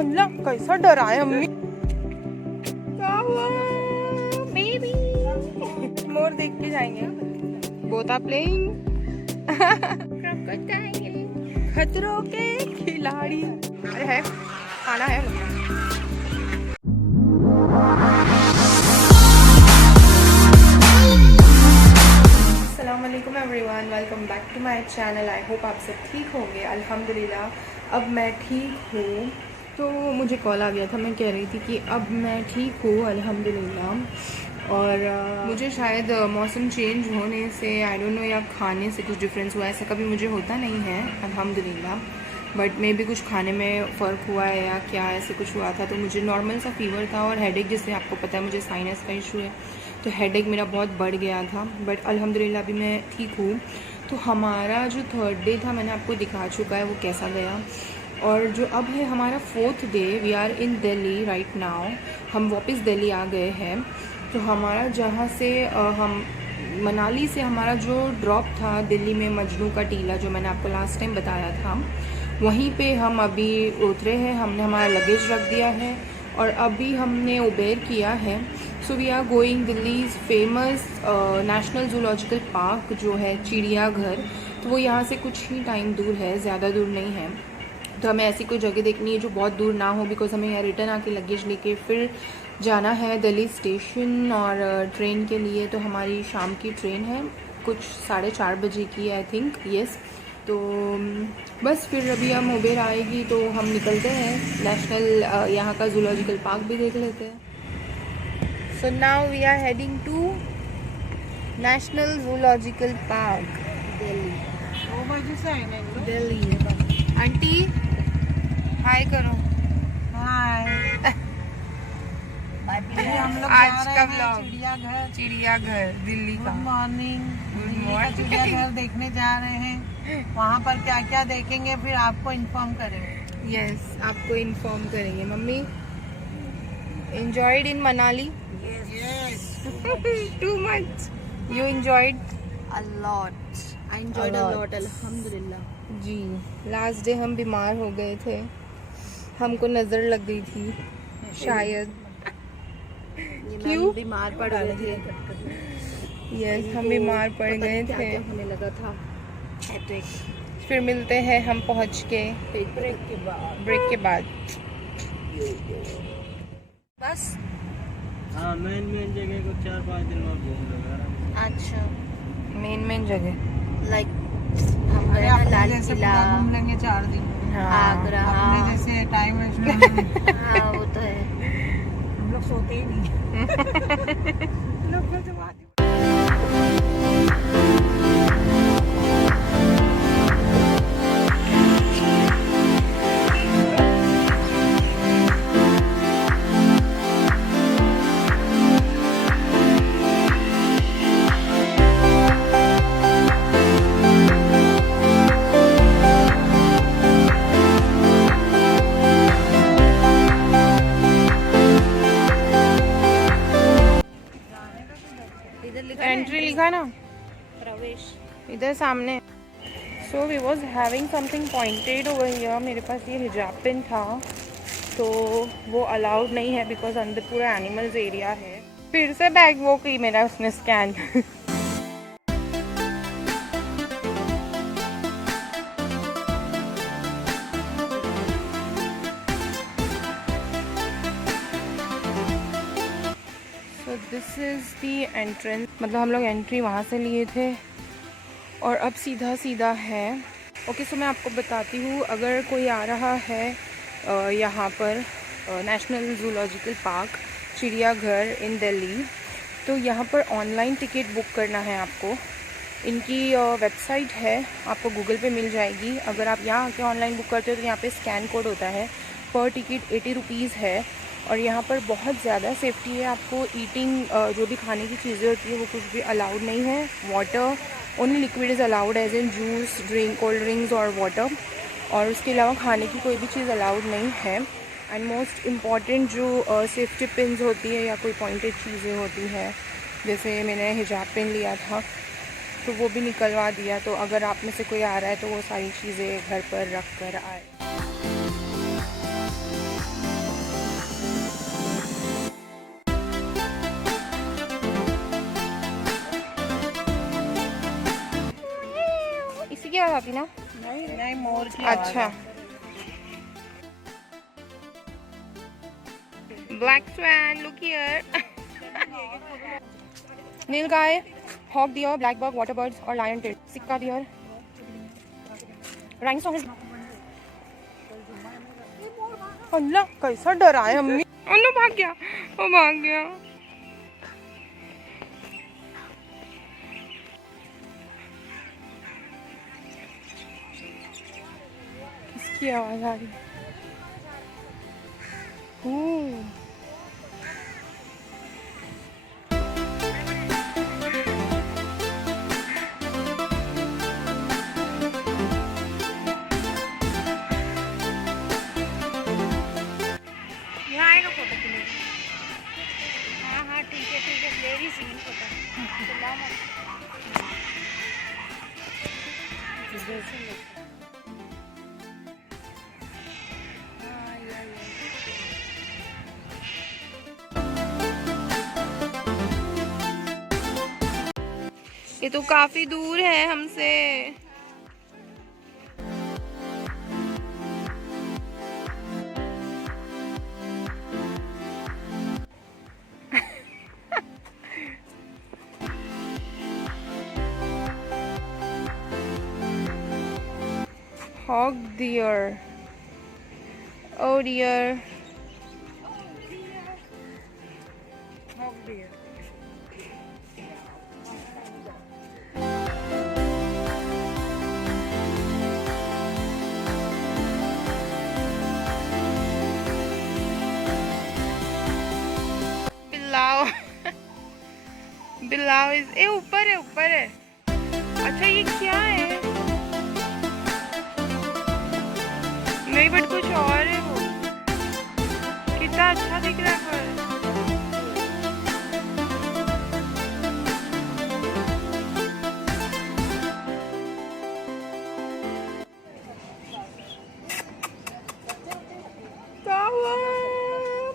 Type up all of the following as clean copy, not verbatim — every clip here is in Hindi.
अल्लाह कैसा डरा है अम्मी। बेबी मोर देख के जाएंगे। Both are playing. खतरों के खिलाड़ी। अरे है खाना है। अस्सलामुअलैकुम everyone, welcome back to my channel. I hope आप सब ठीक होंगे। अल्हम्दुलिल्लाह अब मैं ठीक हूँ। तो मुझे कॉल आ गया था, मैं कह रही थी कि अब मैं ठीक हूँ अल्हम्दुलिल्लाह। और मुझे शायद मौसम चेंज होने से आई डोंट नो या खाने से कुछ डिफरेंस हुआ, ऐसा कभी मुझे होता नहीं है अल्हम्दुलिल्लाह। बट मे भी कुछ खाने में फ़र्क हुआ है या क्या ऐसे कुछ हुआ था। तो मुझे नॉर्मल सा फीवर था और हेडेक, जिससे आपको पता है मुझे साइनस का इशू है, तो हेडेक मेरा बहुत बढ़ गया था। बट अल्हम्दुलिल्लाह अभी मैं ठीक हूँ। तो हमारा जो 3rd डे था मैंने आपको दिखा चुका है वो कैसा गया। और जो अब है हमारा 4th day, we are in Delhi right now. हम वापस दिल्ली आ गए हैं। तो हमारा जहाँ से हम मनाली से हमारा जो ड्रॉप था दिल्ली में मजनू का टीला, जो मैंने आपको लास्ट टाइम बताया था, वहीं पे हम अभी उतरे हैं। हमने हमारा लगेज रख दिया है और अभी हमने उबेर किया है। So we are going Delhi famous national zoological park, जो है चिड़ियाघर। तो वो यहाँ से कुछ ही टाइम दूर है, ज़्यादा दूर नहीं है। तो हमें ऐसी कोई जगह देखनी है जो बहुत दूर ना हो, बिकॉज हमें यहाँ रिटर्न आके लगेज लेके फिर जाना है दिल्ली स्टेशन और ट्रेन के लिए। तो हमारी शाम की ट्रेन है, कुछ 4:30 बजे की आई थिंक, येस। तो बस फिर अभी हम उबेर आएगी तो हम निकलते हैं। नेशनल यहाँ का जूलॉजिकल पार्क भी देख लेते हैं। So now we are heading to national zoological park Delhi. Aunty hi करो। हाय। हम लोग आज जा का रहे हैं व्लॉग चिड़ियाघर दिल्ली का। Good morning. गुड दिल्ली का मॉर्निंग। चिड़ियाघर देखने जा रहे हैं। वहाँ पर क्या क्या देखेंगे फिर आपको इन्फॉर्म करेंगे। यस आपको इन्फॉर्म करेंगे। Mummy enjoyed in Manali? Too much. You enjoyed? A lot. I enjoyed a lot. अल्हम्दुलिल्लाह। जी लास्ट डे हम बीमार हो गए थे, हमको नज़र लग गई थी शायद। क्यों? बीमार पड़ गए थे। यस हम बीमार पड़ गए थे। हमें लगा था फिर मिलते हैं हम पहुंच के ब्रेक के बाद। बस हाँ मेन जगह को 4-5 दिन और घूम लेगा। अच्छा मेन जगह लाइक हम गए ना लाल किला, घूम लेंगे 4 दिन। आगरा। अपने जैसे टाइम वेस्ट हाँ वो तो है। हम लोग सोते ही नहीं। एंट्री लिखा है ना प्रवेश। इधर सामने। So we was having something pointed over here. मेरे पास ये हिजाब पिन था तो वो अलाउड नहीं है बिकॉज अंदर पूरा एनिमल्स एरिया है। फिर से बैग वो की मेरा उसने स्कैन। तो दिस इज़ दी एंट्रेंस, मतलब हम लोग एंट्री वहाँ से लिए थे और अब सीधा सीधा है। ओके सो मैं आपको बताती हूँ, अगर कोई आ रहा है यहाँ पर नेशनल जूलॉजिकल पार्क चिड़ियाघर इन दिल्ली, तो यहाँ पर ऑनलाइन टिकट बुक करना है आपको। इनकी वेबसाइट है, आपको गूगल पे मिल जाएगी। अगर आप यहाँ आके ऑनलाइन बुक करते हो तो यहाँ पे स्कैन कोड होता है। पर टिकट 80 रुपीज़ है और यहाँ पर बहुत ज़्यादा सेफ्टी है। आपको ईटिंग जो भी खाने की चीज़ें होती है वो कुछ भी अलाउड नहीं है। Water only liquid is allowed, as in juice, drink, cold drinks और वाटर। और उसके अलावा खाने की कोई भी चीज़ अलाउड नहीं है। एंड मोस्ट इम्पॉर्टेंट जो सेफ्टी पिन्स होती है या कोई पॉइंटेड चीज़ें होती हैं, जैसे मैंने हिजाब पिन लिया था तो वो भी निकलवा दिया। तो अगर आप में से कोई आ रहा है तो वो सारी चीज़ें घर पर रख कर आए। इसी की आवाज आती ना? नहीं मोर की आवाज अच्छा। Black swan, look here. Nilgai, hoc dear, black bug, water birds और लायन टिल, सिक्का डियर, राइनोसोरस। अल्लाह कैसा डरा है अम्मी। अल्लाह भाग गया, वो भाग गया। किसकी आवाज आ रही है? यहाँ आएगा फोटो के लिए। हाँ हाँ ठीक है ले रही सीन फोटो। चिल्लाओ मत। हाँ ये ये तो काफी दूर है हमसे। Hog deer. Oh dear. Hog deer. बिल्लाओ। बिल्लाओ इस ए ऊपर है ऊपर है। अच्छा ये क्या है? नहीं बट कुछ और है वो। कितना अच्छा दिख रहा है पर।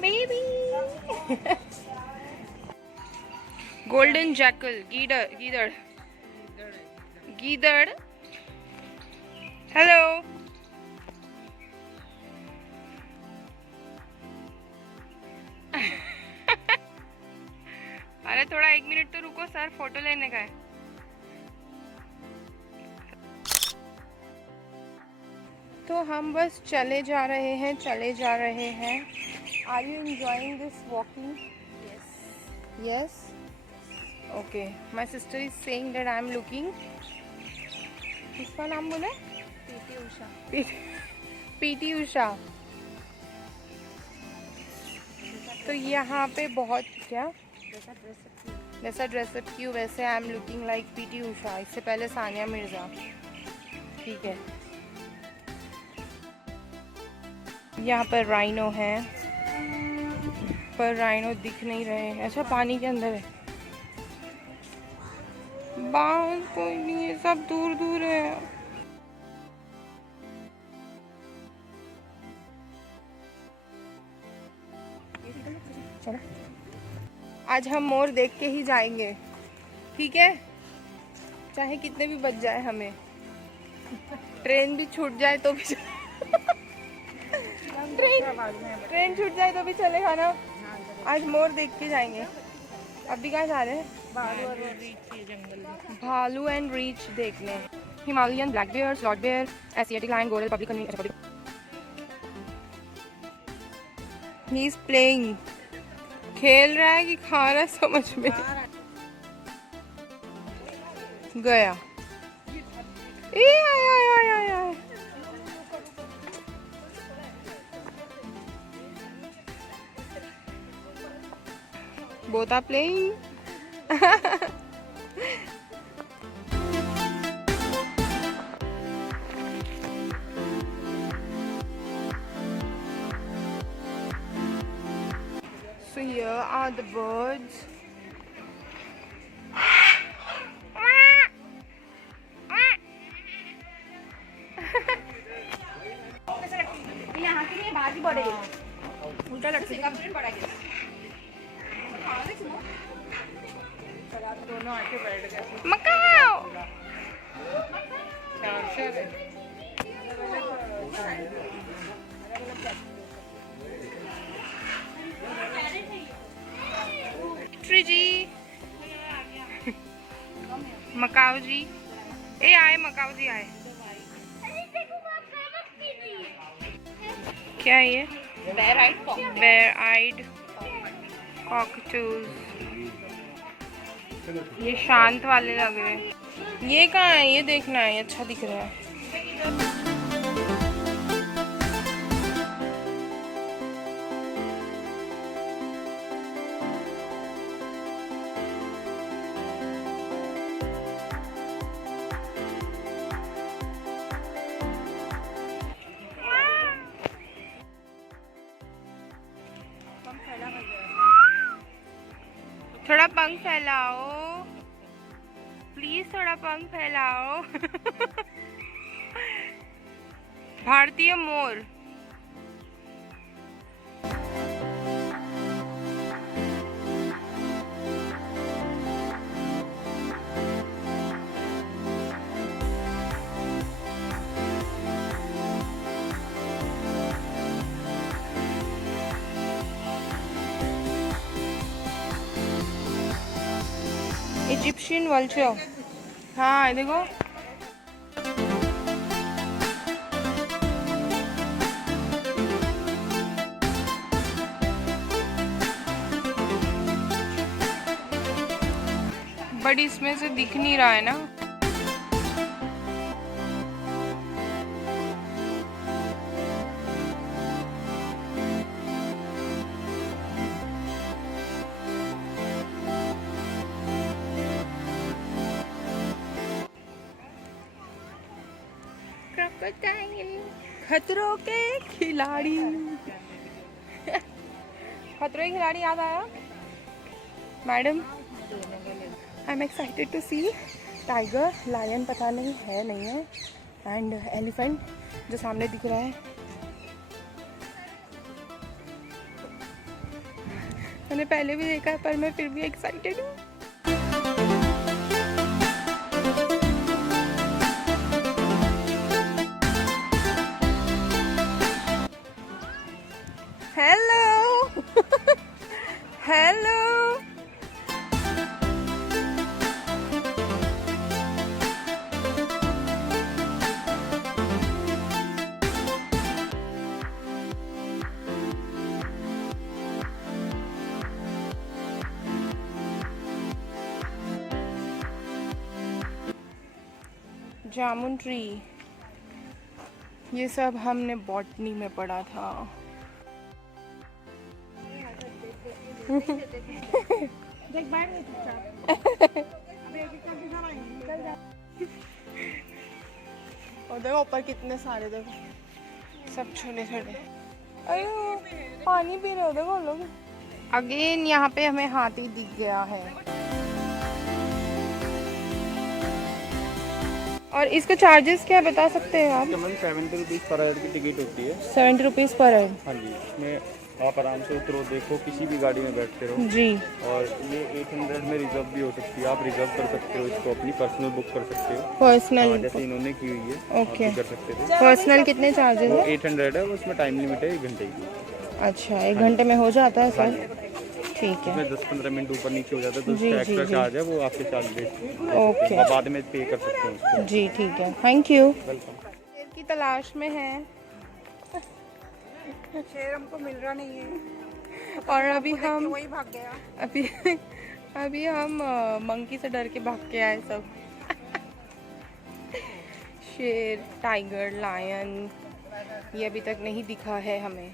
बेबी। गोल्डन जैकल, गीदड़ गीदड़ गीदड़। हेलो। अरे थोड़ा 1 मिनट तो रुको सर, फोटो लेने का है। तो हम बस चले जा रहे हैं, चले जा रहे हैं। Are you enjoying this walking? Yes. Okay, my sister is saying that I am looking. किसका नाम बोले? पीटी उषा। पीटी उषा। तो यहाँ पे बहुत क्या जैसा ड्रेसअप क्यों वैसे I am looking like PT Usha. इससे पहले सानिया मिर्जा। ठीक है। यहाँ पर राइनो है पर राइनो दिख नहीं रहे हैं। अच्छा पानी के अंदर है। बाहर कोई नहीं है, सब दूर दूर है। चलो आज हम मोर देख के ही जाएंगे, ठीक है? चाहे कितने भी बच जाए हमें, ट्रेन भी छूट जाए तो भी ट्रेन छूट जाए तो भी चलेगा ना। आज मोर देख के जाएंगे। अभी कहाँ जा रहे हैं? भालू एंड रीच देखने। Himalayan black bear, sloth bear, Asiatic lion, गोरल, पब्लिक ही इज प्लेइंग। खेल रहा है कि खा रहा है समझ में गया। ए आया आया आया। Both are playing. So here are the birds. यहाँ के लिए बाजी बढ़ेगी। उल्टा लटके पड़ेगा। दोनों आके बैठ गए। Macau. पिक्चर है। जी मकाओ जी, ए आए मकाओ जी आए। क्या है ये? बेयर आइड कॉकटूज। ये शांत वाले लग रहे हैं। ये कहाँ है? ये देखना है, ये अच्छा दिख रहा है। थोड़ा पंख फैलाओ प्लीज, थोड़ा पंख फैलाओ। भारतीय मोर। Egyptian vulture. हाँ देखो, बट इसमें से दिख नहीं रहा है ना। खतरों के खिलाड़ी। खतरों के खिलाड़ी याद आया madam. I am excited to see tiger, lion पता नहीं है नहीं है, एंड एलिफेंट जो सामने दिख रहा है। मैंने पहले भी देखा है पर मैं फिर भी एक्साइटेड हूँ। Hello hello. जामुन ट्री, ये सब हमने बॉटनी में पढ़ा था। देख बैठ गए और देखो ऊपर कितने सारे, देखो सब छोटे छोटे। अरे पानी पी रहे हो देखो लोग। अगेन यहाँ पे हमें हाथी दिख गया है। और इसका चार्जेस क्या बता सकते हैं आप? 70 रुपीज़ पर हेड की टिकट होती है। 70 रुपीज़ पर हेड। हाँ जी, इसमें आप आराम से उतरो, देखो किसी भी गाड़ी में बैठते रहो जी। और ये 800 में रिजर्व भी हो सकती है। आप रिजर्व कर सकते हो इसको, अपनी पर्सनल बुक कर सकते हो। पर्सनल जैसे इन्होंने की हुई है, ओके। आप भी कर सकते थे। पर्सनल कितने चार्जेस वो है? 800 है, उसमें टाइम लिमिट है 1 घंटे की। अच्छा 1 घंटे में हो जाता है सर? ठीक है। उसमें 10-15 मिनट ऊपर नीचे हो जाता है तो जी, उसका जी, एक्स्ट्रा जी। चार्ज है, वो आपके चार्ज ओके। आप बाद में पे कर सकते हो उसको। जी ठीक है, थैंक यू। वेलकम। शेर की तलाश में है। शेर हमको मिल रहा नहीं है और अभी हम वही भाग गया। अभी हम मंकी से डर के भाग के आए सब। शेर, टाइगर, लायन ये अभी तक नहीं दिखा है हमें।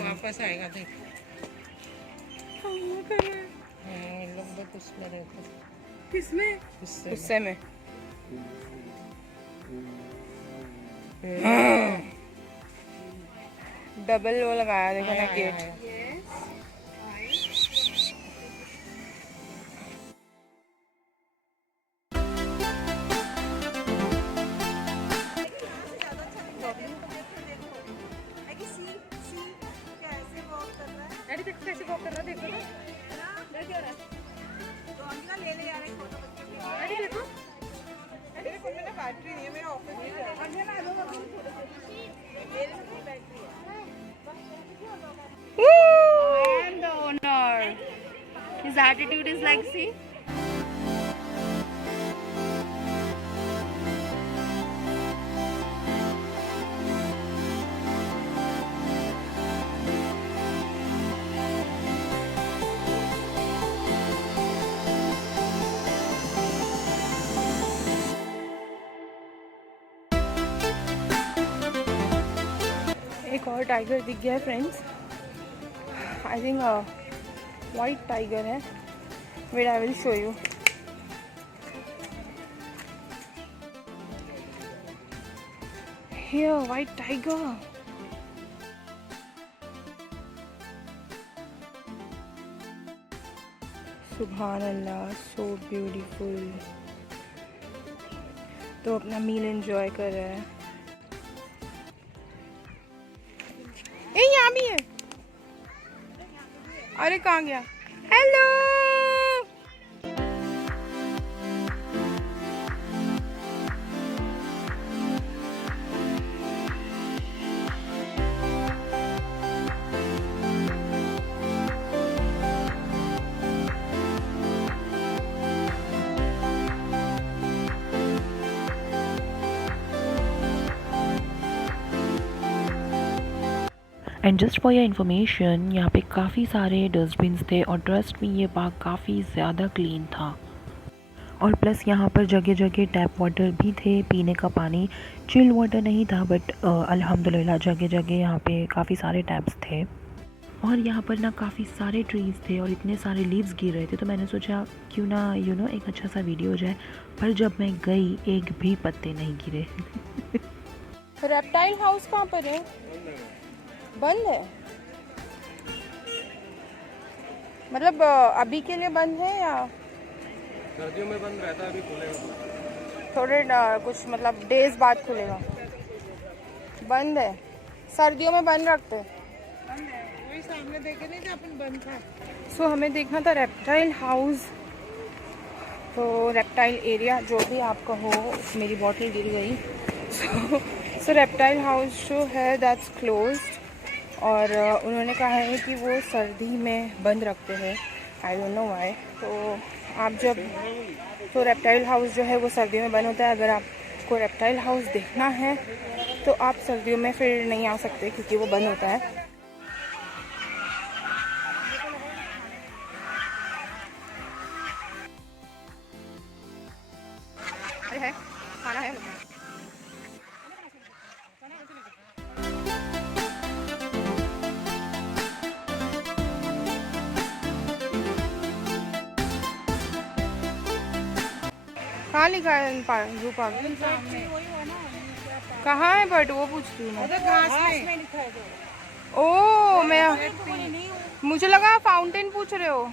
वापस आएगा देख। लोग देख उसमें रहते। किसमें? गुस्से में। डबल वो लगाया देखो ना गेट। कैसे वॉक कर रहा है, देखो कैसे वॉक कर रहा है, देखो ना, देखो ना। बैटरी नहीं है, मेरा ऑफिस भी चल रहा I am the owner. His attitude is like, see. एक और टाइगर दिख गया है friends. I think white tiger है. Wait, I will show you. Here white tiger. सुभान अल्लाह, सो ब्यूटीफुल. तो अपना मील एंजॉय कर रहा है. ए यहाँ भी है. अरे कहाँ गया? Hello. And just for your information, यहाँ पे काफ़ी सारे डस्टबिन्स थे और ट्रस्ट में ये पार्क काफ़ी ज़्यादा क्लीन था. और प्लस यहाँ पर जगह जगह टैप वाटर भी थे, पीने का पानी. चिल वाटर नहीं था बट अल्हम्दुलिल्लाह जगह जगह यहाँ पे काफ़ी सारे टैप्स थे. और यहाँ पर ना काफ़ी सारे ट्रीज़ थे और इतने सारे लीव्स गिर रहे थे, तो मैंने सोचा क्यों ना एक अच्छा सा वीडियो हो जाए. पर जब मैं गई एक भी पत्ते नहीं गिरे. रेप्टाइल हाउस कहाँ पर है? बंद है? मतलब अभी के लिए बंद है या सर्दियों में बंद रहता है, अभी खुलेगा थोड़े कुछ मतलब डेज बाद खुलेगा? बंद है. सर्दियों में बंद रखते हैं. वही सामने देखे नहीं थे अपन, बंद था. सो हमें देखना था रेप्टाइल हाउस. तो रेप्टाइल एरिया जो भी आप कहो. मेरी बॉटल गिर गई. सो रेप्टाइल हाउस जो है दैट्स क्लोज्ड. और उन्होंने कहा है कि वो सर्दी में बंद रखते हैं. I don't know why. तो आप जब तो रेप्टाइल हाउस जो है वो सर्दियों में बंद होता है. अगर आपको रेप्टाइल हाउस देखना है तो आप सर्दियों में फिर नहीं आ सकते क्योंकि वो बंद होता है. अरे है, खाना है. कहाँ लिखा है जू पार्क? कहाँ है बट वो पूछती हूँ मैं. घास में लिखा है. ओ मैं मुझे लगा फाउंटेन पूछ रहे हो.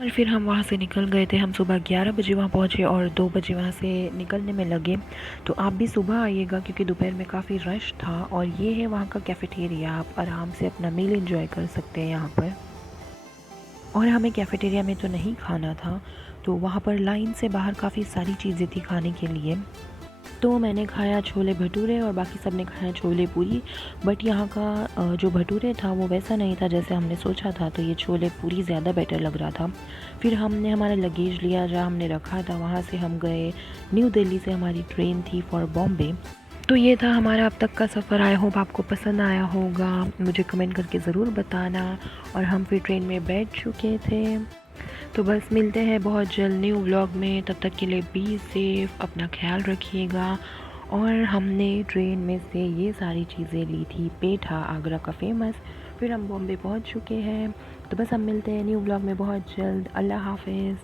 और फिर हम वहाँ से निकल गए थे. हम सुबह 11 बजे वहाँ पहुँचे और 2 बजे वहाँ से निकलने में लगे. तो आप भी सुबह आइएगा क्योंकि दोपहर में काफ़ी रश था. और ये है वहाँ का कैफ़ेटेरिया. आप आराम से अपना मील एंजॉय कर सकते हैं यहाँ पर. और हमें कैफ़ेटेरिया में तो नहीं खाना था, तो वहाँ पर लाइन से बाहर काफ़ी सारी चीज़ें थी खाने के लिए. तो मैंने खाया छोले भटूरे और बाकी सब ने खाया छोले पूरी. बट यहाँ का जो भटूरे था वो वैसा नहीं था जैसे हमने सोचा था. तो ये छोले पूरी ज़्यादा बेटर लग रहा था. फिर हमने हमारा लगेज लिया जहाँ हमने रखा था. वहाँ से हम गए न्यू दिल्ली से हमारी ट्रेन थी फॉर बॉम्बे. तो ये था हमारा अब तक का सफ़र. आई होप आपको पसंद आया होगा. मुझे कमेंट करके ज़रूर बताना. और हम फिर ट्रेन में बैठ चुके थे. तो बस मिलते हैं बहुत जल्द न्यू व्लॉग में. तब तक के लिए बी सेफ, अपना ख्याल रखिएगा. और हमने ट्रेन में से ये सारी चीज़ें ली थी. पेठा आगरा का फेमस. फिर हम बॉम्बे पहुंच चुके हैं. तो बस हम मिलते हैं न्यू व्लॉग में बहुत जल्द. अल्लाह हाफिज़.